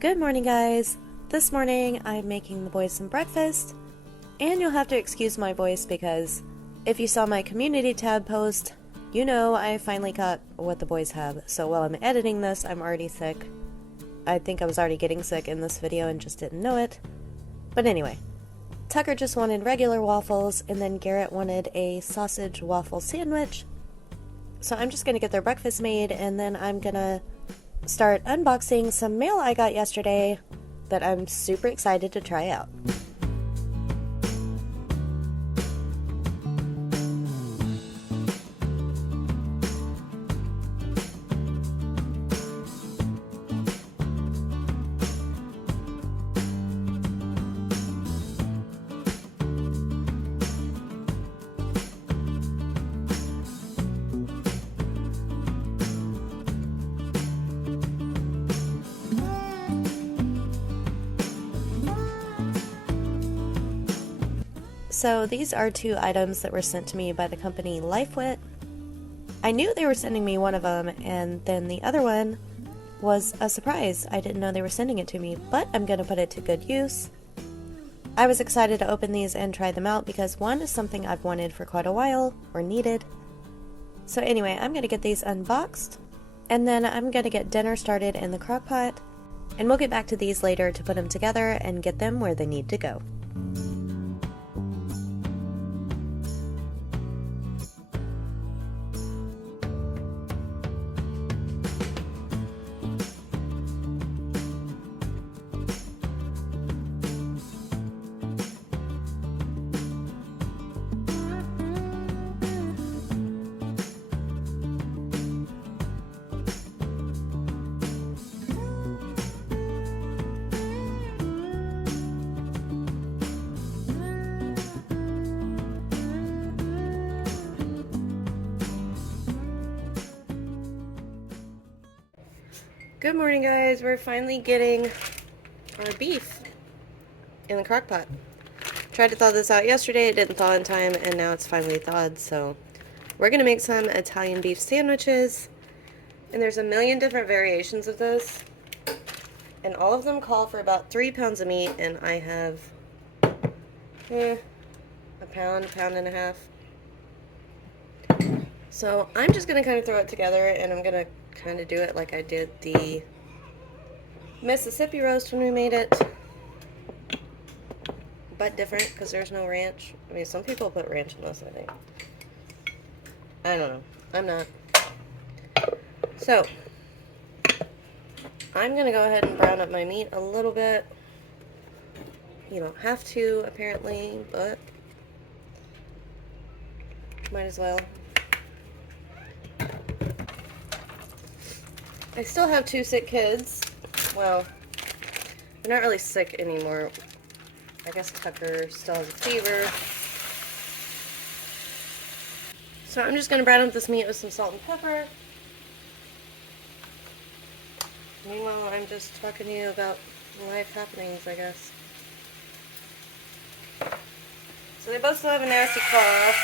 Good morning, guys. This morning I'm making the boys some breakfast, and you'll have to excuse my voice because if you saw my community tab post, you know I finally got what the boys have. So while I'm editing this, I'm already sick. I think I was already getting sick in this video and just didn't know it. But anyway, Tucker just wanted regular waffles, and then Garrett wanted a sausage waffle sandwich. So I'm just gonna get their breakfast made, and then I'm gonna start unboxing some mail I got yesterday that I'm super excited to try out. So these are two items that were sent to me by the company Lifewit. I knew they were sending me one of them, and then the other one was a surprise. I didn't know they were sending it to me, but I'm going to put it to good use. I was excited to open these and try them out because one is something I've wanted for quite a while, or needed. So anyway, I'm going to get these unboxed, and then I'm going to get dinner started in the Crockpot, and we'll get back to these later to put them together and get them where they need to go. Good morning, guys. We're finally getting our beef in the crock pot. Tried to thaw this out yesterday, it didn't thaw in time, and now it's finally thawed, so we're gonna make some Italian beef sandwiches. And there's a million different variations of this, and all of them call for about 3 pounds of meat, and I have a pound and a half. So I'm just gonna kind of throw it together, and I'm gonna kind of do it like I did the Mississippi roast when we made it, but different because there's no ranch. I mean, some people put ranch in this, I think. I don't know. I'm not. So I'm gonna go ahead and brown up my meat a little bit. You don't have to, apparently, but might as well. I still have 2 sick kids. Well, they're not really sick anymore. I guess Tucker still has a fever. So I'm just going to brown up this meat with some salt and pepper. Meanwhile, I'm just talking to you about life happenings, I guess. So they both still have a nasty cough.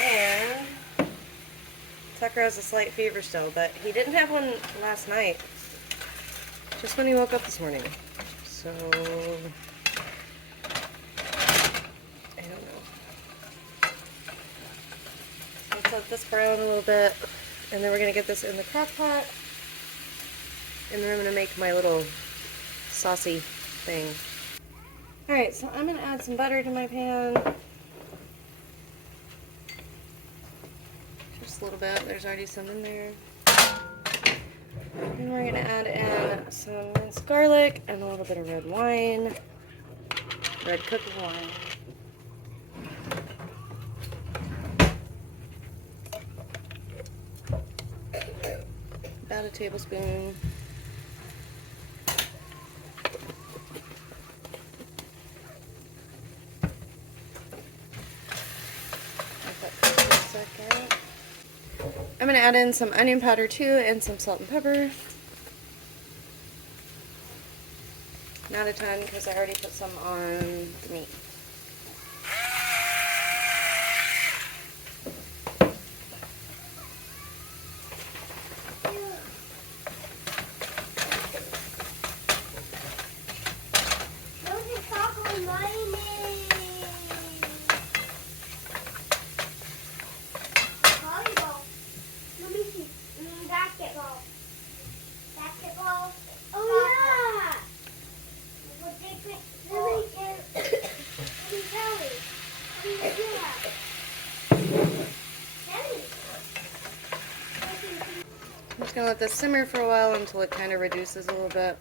And Tucker has a slight fever still, but he didn't have one last night. Just when he woke up this morning. So I don't know. Let's let this brown a little bit, and then we're gonna get this in the crock pot, and then I'm gonna make my little saucy thing. Alright, so I'm gonna add some butter to my pan. Just a little bit. There's already some in there. And we're gonna add in some minced garlic and a little bit of red wine. Red cooking wine. About a tablespoon. Let that cook for a second. I'm going to add in some onion powder too and some salt and pepper. Not a ton because I already put some on the meat. gonna let this simmer for a while until it kind of reduces a little bit.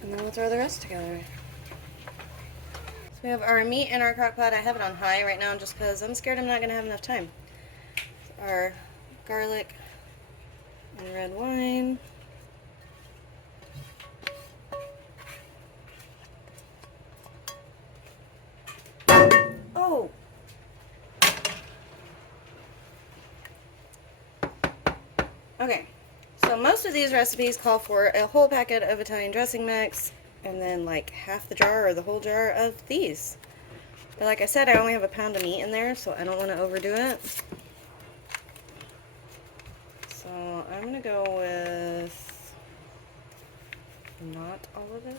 And then we'll throw the rest together. So we have our meat in our crock pot. I have it on high right now just because I'm scared I'm not gonna have enough time. Our garlic and red wine. Oh! Okay, so most of these recipes call for a whole packet of Italian dressing mix and then like half the jar or the whole jar of these. But like I said, I only have a pound of meat in there, so I don't want to overdo it. So I'm going to go with not all of it.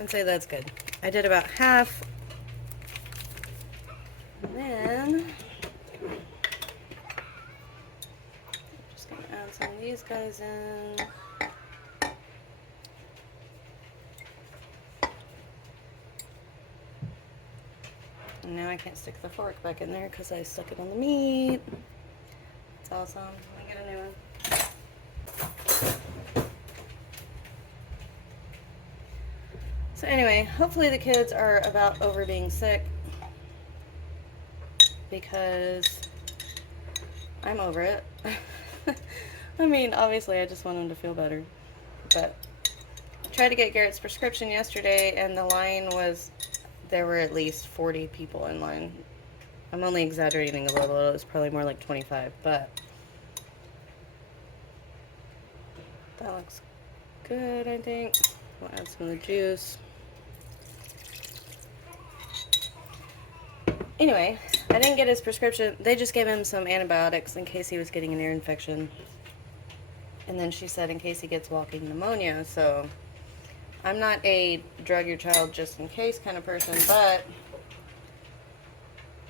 And say that's good. I did about half. And then I'm just going to add some of these guys in. And now I can't stick the fork back in there because I stuck it on the meat. That's awesome. Let me get a new one. So anyway, hopefully the kids are about over being sick because I'm over it. I mean, obviously I just want them to feel better. But I tried to get Garrett's prescription yesterday and the line was, there were at least 40 people in line. I'm only exaggerating a little, it was probably more like 25, but that looks good, I think. We'll add some of the juice. Anyway, I didn't get his prescription. They just gave him some antibiotics in case he was getting an ear infection. And then she said in case he gets walking pneumonia. So I'm not a drug your child just in case kind of person, but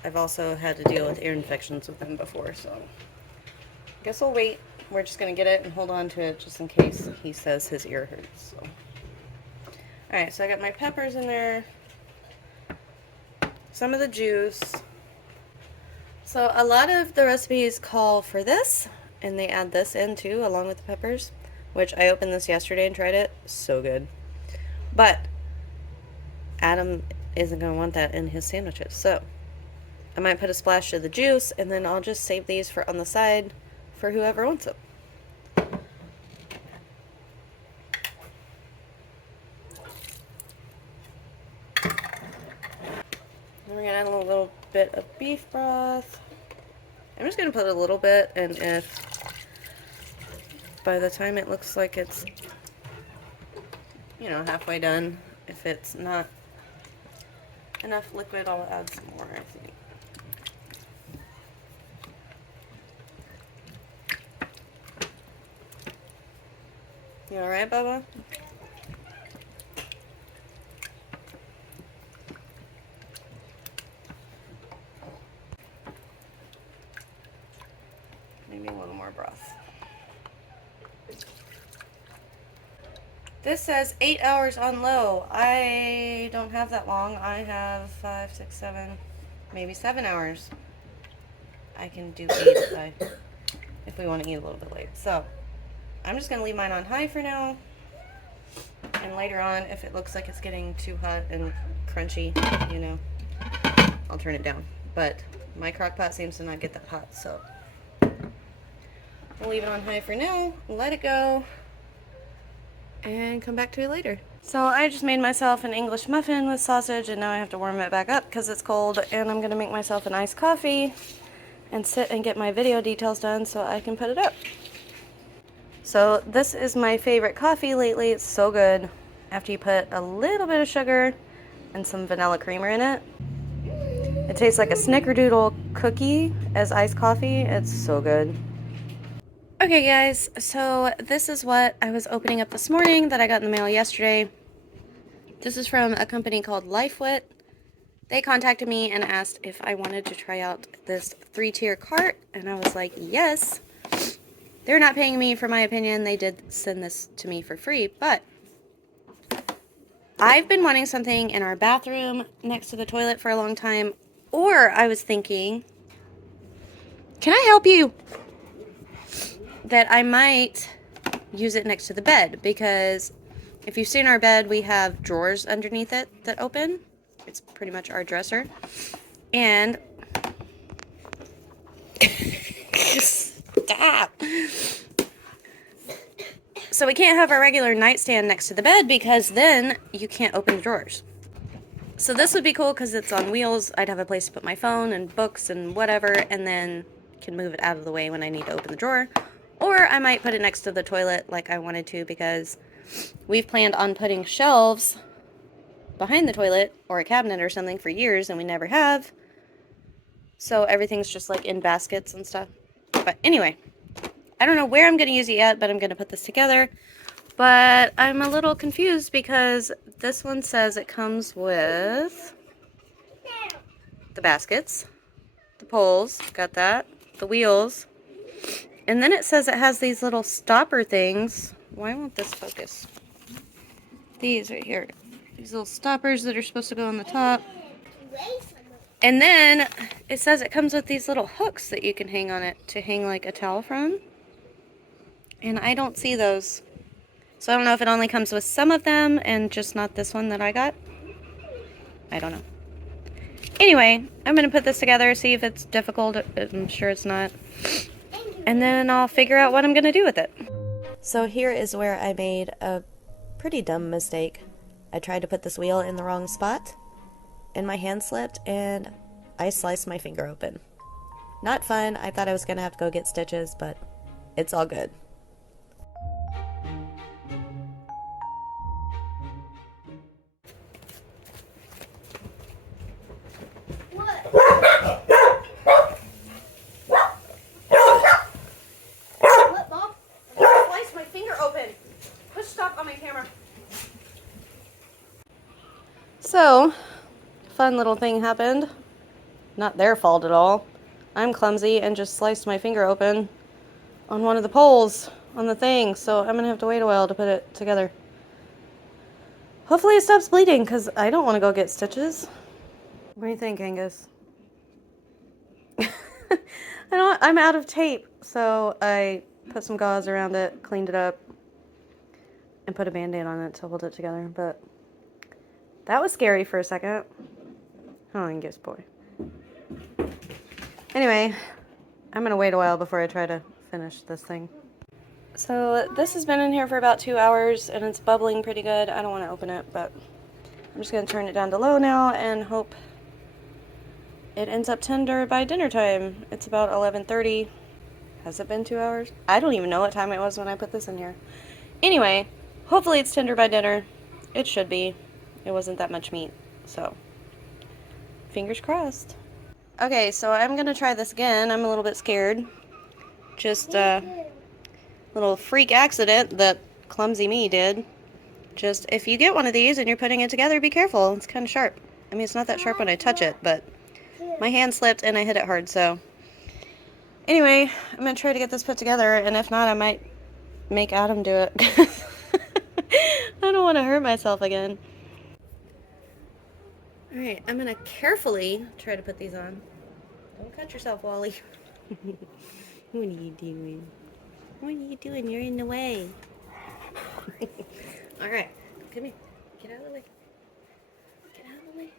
I've also had to deal with ear infections with them before. So I guess we'll wait. We're just going to get it and hold on to it just in case he says his ear hurts. So. Alright, so I got my peppers in there. Some of the juice. So a lot of the recipes call for this, and they add this in too, along with the peppers, which I opened this yesterday and tried it. So good. But Adam isn't going to want that in his sandwiches, so I might put a splash of the juice, and then I'll just save these for on the side for whoever wants them. We're going to add a little bit of beef broth. I'm just going to put a little bit, and if by the time it looks like it's, you know, halfway done, if it's not enough liquid, I'll add some more, I think. You alright, Bubba? Maybe a little more broth. This says 8 hours on low. I don't have that long. I have 5, 6, 7, maybe 7 hours. I can do 8 if we want to eat a little bit late. So I'm just going to leave mine on high for now. And later on, if it looks like it's getting too hot and crunchy, you know, I'll turn it down. But my crock pot seems to not get that hot, so we'll leave it on high for now, let it go, and come back to it later. So I just made myself an English muffin with sausage, and now I have to warm it back up because it's cold, and I'm going to make myself an iced coffee and sit and get my video details done so I can put it up. So this is my favorite coffee lately. It's so good after you put a little bit of sugar and some vanilla creamer in it. It tastes like a snickerdoodle cookie as iced coffee. It's so good. Okay guys, so this is what I was opening up this morning that I got in the mail yesterday. This is from a company called Lifewit, They contacted me and asked if I wanted to try out this 3-tier cart, and I was like, yes. They're not paying me for my opinion. They did send this to me for free, but I've been wanting something in our bathroom next to the toilet for a long time, or I was thinking, can I help you? That I might use it next to the bed, because if you've seen our bed, we have drawers underneath it that open. It's pretty much our dresser. And stop. So we can't have our regular nightstand next to the bed because then you can't open the drawers. So this would be cool because it's on wheels. I'd have a place to put my phone and books and whatever, and then can move it out of the way when I need to open the drawer. Or I might put it next to the toilet like I wanted to, because we've planned on putting shelves behind the toilet or a cabinet or something for years, and we never have. So everything's just like in baskets and stuff. But anyway, I don't know where I'm going to use it yet, but I'm going to put this together. But I'm a little confused because this one says it comes with the baskets, the poles, got that, the wheels, and then it says it has these little stopper things. Why won't this focus? These right here. These little stoppers that are supposed to go on the top. And then it says it comes with these little hooks that you can hang on it to hang like a towel from. And I don't see those. So I don't know if it only comes with some of them and just not this one that I got. I don't know. Anyway, I'm going to put this together, see if it's difficult. I'm sure it's not. And then I'll figure out what I'm going to do with it. So here is where I made a pretty dumb mistake. I tried to put this wheel in the wrong spot, and my hand slipped, and I sliced my finger open. Not fun. I thought I was going to have to go get stitches, but it's all good. What, Mom? I sliced my finger open. Push stop on my camera. So, fun little thing happened. Not their fault at all. I'm clumsy and just sliced my finger open on one of the poles on the thing, so I'm gonna have to wait a while to put it together. Hopefully it stops bleeding, because I don't want to go get stitches. What do you think, Angus? I'm out of tape, so I put some gauze around it, cleaned it up, and put a band-aid on it to hold it together, but that was scary for a second. Oh, Angus boy. Anyway, I'm gonna wait a while before I try to finish this thing. So this has been in here for about 2 hours, and it's bubbling pretty good. I don't want to open it, but I'm just gonna turn it down to low now and hope it ends up tender by dinner time. It's about 11:30. Has it been 2 hours? I don't even know what time it was when I put this in here. Anyway, hopefully it's tender by dinner. It should be. It wasn't that much meat, so fingers crossed. Okay, so I'm gonna try this again. I'm a little bit scared. Just a little freak accident that clumsy me did. Just, if you get one of these and you're putting it together, be careful. It's kind of sharp. I mean, it's not that sharp when I touch it, but my hand slipped and I hit it hard, so. Anyway, I'm gonna try to get this put together, and if not, I might make Adam do it. I don't want to hurt myself again. Alright, I'm gonna carefully try to put these on. Don't cut yourself, Wally. What are you doing? What are you doing? You're in the way. Alright, come here. Get out of the way. Get out of the way.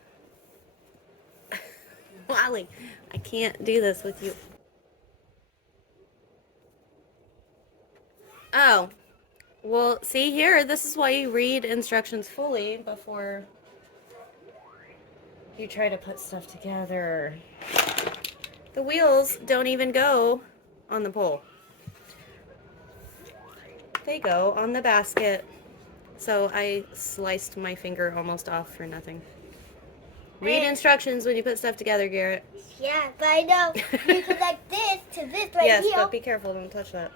Wally, I can't do this with you. Oh. Well, see here, this is why you read instructions fully before you try to put stuff together. The wheels don't even go on the pole. They go on the basket. So I sliced my finger almost off for nothing. Read instructions when you put stuff together, Garrett. Yeah, but I know. You connect this to this right yes, here. but be careful, don't touch that.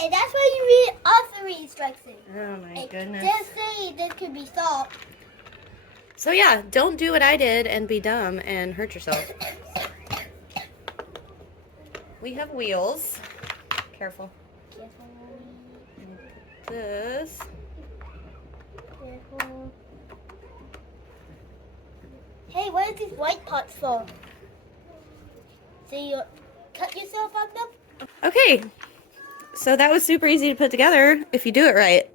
And that's why you read all 3 instructions. Oh my goodness. Just say this could be salt. So yeah, don't do what I did and be dumb and hurt yourself. We have wheels. Careful. This. Careful. Hey, what is these white parts for? So you cut yourself on them? Okay. So that was super easy to put together if you do it right.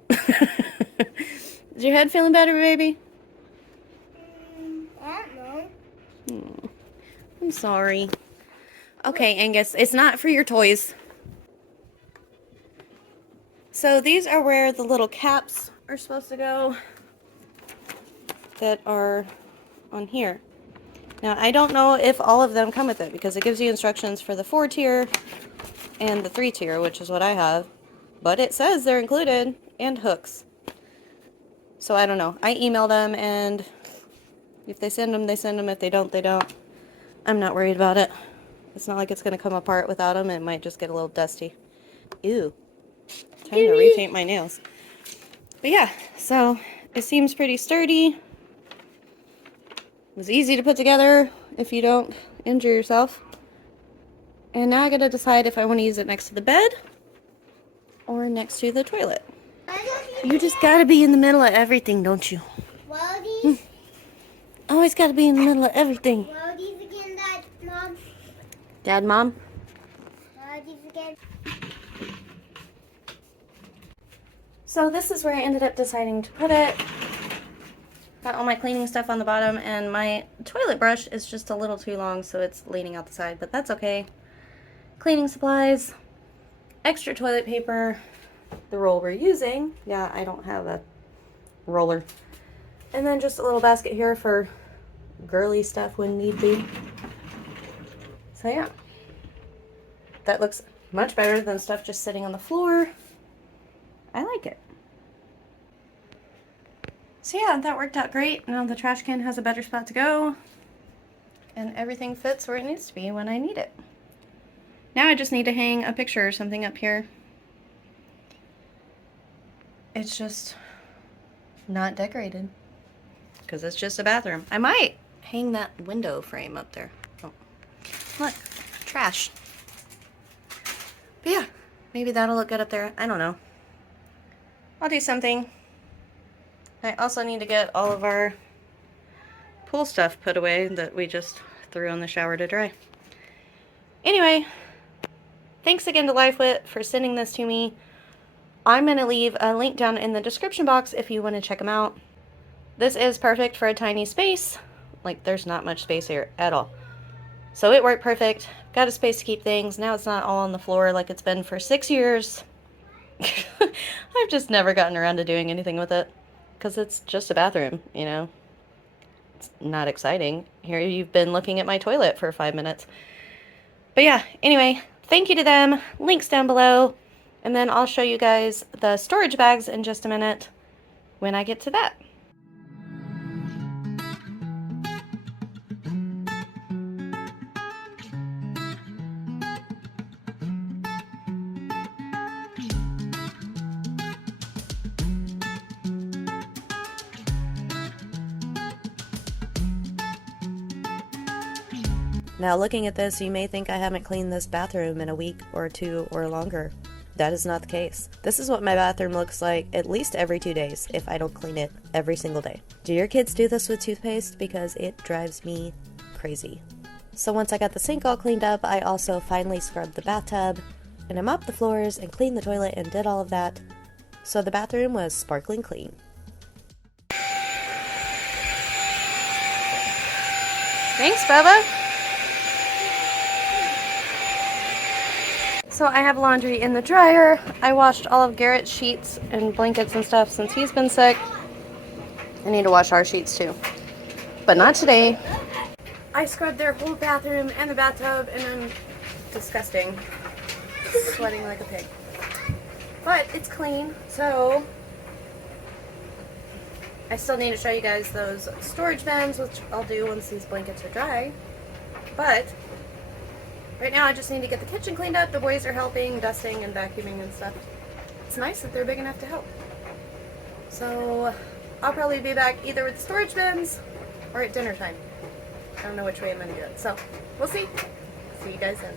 Is your head feeling better, baby? I don't know. I'm sorry. Okay, Angus, it's not for your toys. So these are where the little caps are supposed to go that are on here. Now, I don't know if all of them come with it because it gives you instructions for the 4-tier and the 3-tier, which is what I have. But it says they're included, and hooks. So I don't know. I email them, and if they send them, they send them. If they don't, they don't. I'm not worried about it. It's not like it's going to come apart without them. It might just get a little dusty. Ew. Time to repaint my nails. But yeah, so it seems pretty sturdy. It was easy to put together if you don't injure yourself. And now I gotta decide if I want to use it next to the bed or next to the toilet. You just gotta be in the middle of everything, don't you? What are these? Always gotta be in the middle of everything. What are these again, Dad, Mom? Dad, Mom? What are these again? So this is where I ended up deciding to put it. Got all my cleaning stuff on the bottom, and my toilet brush is just a little too long, so it's leaning out the side, but that's okay. Cleaning supplies, extra toilet paper, the roll we're using. Yeah, I don't have a roller. And then just a little basket here for girly stuff when need be. So yeah, that looks much better than stuff just sitting on the floor. I like it. So yeah, that worked out great. Now the trash can has a better spot to go, and everything fits where it needs to be when I need it. Now I just need to hang a picture or something up here. It's just not decorated because it's just a bathroom. I might hang that window frame up there. Oh, look, trash. But yeah, maybe that'll look good up there. I don't know. I'll do something. I also need to get all of our pool stuff put away that we just threw in the shower to dry. Anyway, thanks again to Lifewit for sending this to me. I'm going to leave a link down in the description box if you want to check them out. This is perfect for a tiny space. Like, there's not much space here at all. So it worked perfect. Got a space to keep things. Now it's not all on the floor like it's been for 6 years. I've just never gotten around to doing anything with it. Because it's just a bathroom, you know. It's not exciting. Here you've been looking at my toilet for 5 minutes. But yeah, anyway, thank you to them. Links down below. And then I'll show you guys the storage bags in just a minute when I get to that. Now looking at this, you may think I haven't cleaned this bathroom in a week or 2 or longer. That is not the case. This is what my bathroom looks like at least every 2 days if I don't clean it every single day. Do your kids do this with toothpaste? Because it drives me crazy. So once I got the sink all cleaned up, I also finally scrubbed the bathtub, and I mopped the floors and cleaned the toilet and did all of that. So the bathroom was sparkling clean. Thanks, Bubba. So I have laundry in the dryer. I washed all of Garrett's sheets and blankets and stuff since he's been sick. I need to wash our sheets too, but not today. I scrubbed their whole bathroom and the bathtub, and I'm disgusting. Sweating like a pig. But it's clean, so I still need to show you guys those storage bins, which I'll do once these blankets are dry. But right now I just need to get the kitchen cleaned up. The boys are helping, dusting and vacuuming and stuff. It's nice that they're big enough to help. So I'll probably be back either with the storage bins or at dinner time. I don't know which way I'm going to do it. So, we'll see. See you guys then.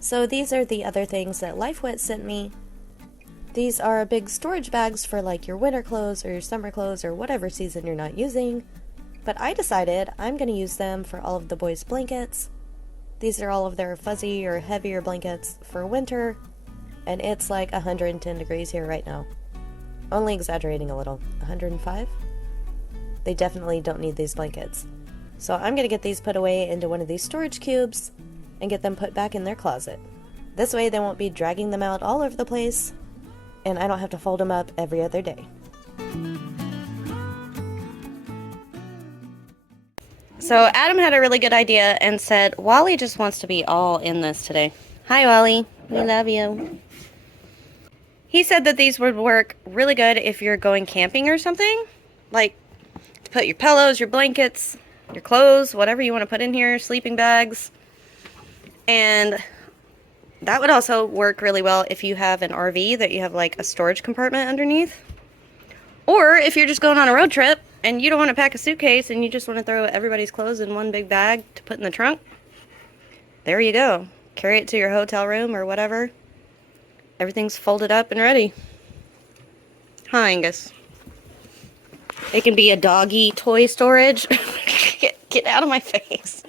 So these are the other things that Lifewit sent me. These are big storage bags for like your winter clothes or your summer clothes or whatever season you're not using. But I decided I'm going to use them for all of the boys' blankets. These are all of their fuzzy or heavier blankets for winter. And it's like 110 degrees here right now. Only exaggerating a little. 105? They definitely don't need these blankets. So I'm going to get these put away into one of these storage cubes and get them put back in their closet. This way they won't be dragging them out all over the place, and I don't have to fold them up every other day. So Adam had a really good idea and said, Wally just wants to be all in this today. Hi, Wally. We love you. He said that these would work really good if you're going camping or something. Like, to put your pillows, your blankets, your clothes, whatever you want to put in here, sleeping bags. And that would also work really well if you have an RV that you have like a storage compartment underneath. Or if you're just going on a road trip and you don't want to pack a suitcase and you just want to throw everybody's clothes in one big bag to put in the trunk. There you go. Carry it to your hotel room or whatever. Everything's folded up and ready. Hi, Angus. It can be a doggy toy storage. Get out of my face.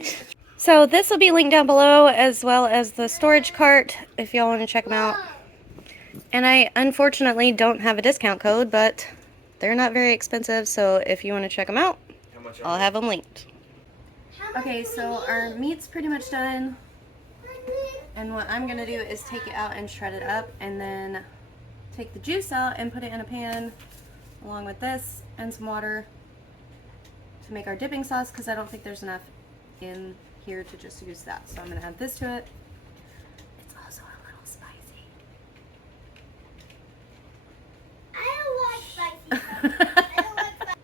So this will be linked down below, as well as the storage cart if y'all want to check them out. And I unfortunately don't have a discount code, but they're not very expensive, so if you want to check them out, I'll have them linked. Okay, so our meat's pretty much done. And what I'm going to do is take it out and shred it up, and then take the juice out and put it in a pan along with this and some water to make our dipping sauce, because I don't think there's enough in here to just use that. So I'm going to add this to it. It's also a little spicy. I don't like spicy.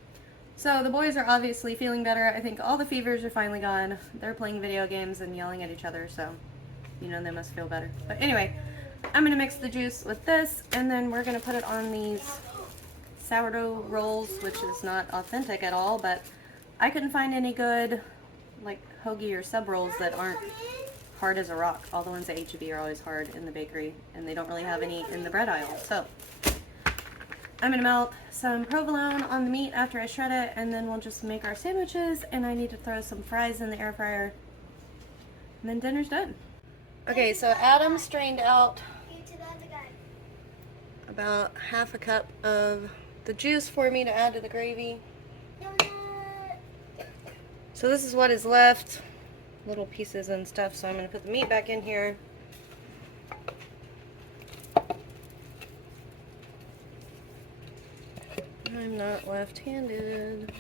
So the boys are obviously feeling better. I think all the fevers are finally gone. They're playing video games and yelling at each other, so you know they must feel better. But anyway, I'm going to mix the juice with this, and then we're going to put it on these sourdough rolls, which is not authentic at all, but I couldn't find any good like hoagie or sub rolls that aren't hard as a rock. All the ones at H-E-B are always hard in the bakery, and they don't really have any in the bread aisle. So I'm going to melt some provolone on the meat after I shred it, and then we'll just make our sandwiches, and I need to throw some fries in the air fryer, and then dinner's done. Okay, so Adam strained out about half a cup of the juice for me to add to the gravy. So this is what is left, little pieces and stuff, so I'm going to put the meat back in here. I'm not left-handed.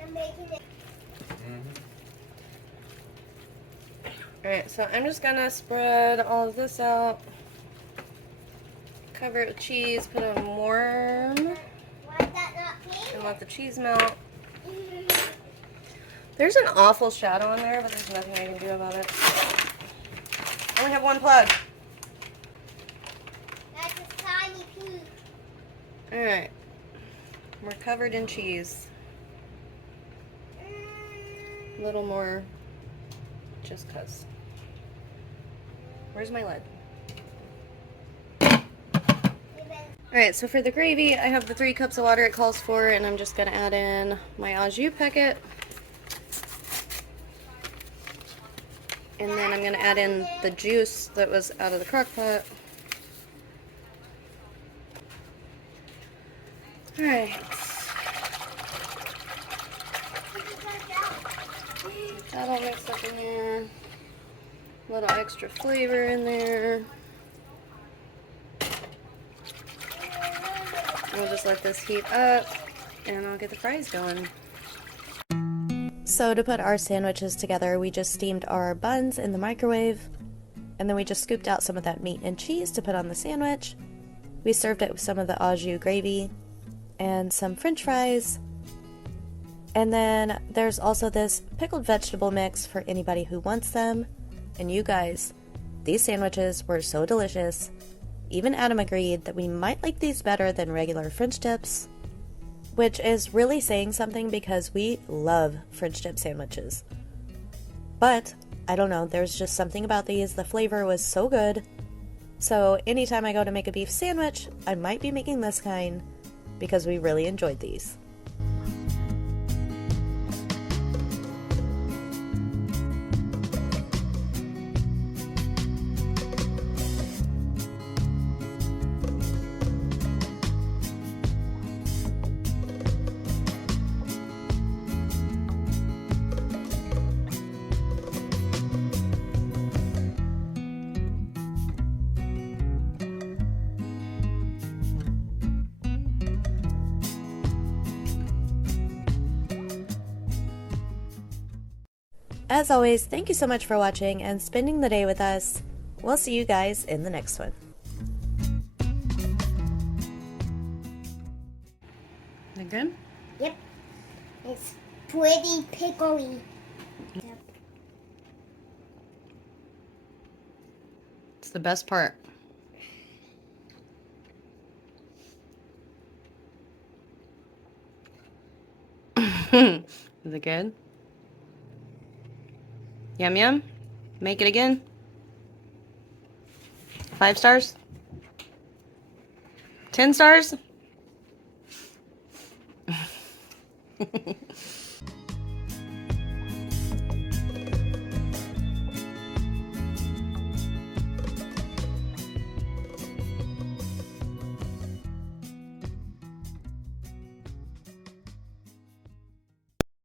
I'm making it. Alright, so I'm just going to spread all of this out, cover it with cheese, put it on warm, Why is that not pink? and let the cheese melt. There's an awful shadow in there, but there's nothing I can do about it. I only have one plug. That's a tiny pink. Alright, we're covered in cheese. A little more, just cause. Where's my lid? Alright, so for the gravy, I have the 3 cups of water it calls for, and I'm just going to add in my au jus packet. And then I'm going to add in the juice that was out of the crock pot. Alright. That all mixed up in there. A little extra flavor in there. We'll just let this heat up, and I'll get the fries going. So to put our sandwiches together, we just steamed our buns in the microwave, and then we just scooped out some of that meat and cheese to put on the sandwich. We served it with some of the au jus gravy and some french fries. And then there's also this pickled vegetable mix for anybody who wants them. And you guys, these sandwiches were so delicious. even Adam agreed that we might like these better than regular French dips, which is really saying something because we love French dip sandwiches. But, I don't know, there's just something about these, the flavor was so good. So anytime I go to make a beef sandwich, I might be making this kind because we really enjoyed these. As always, thank you so much for watching and spending the day with us. We'll see you guys in the next one. Is it good? Yep. It's pretty pickly. Yep. It's the best part. Is it good? Yum yum? Make it again? 5 stars? 10 stars?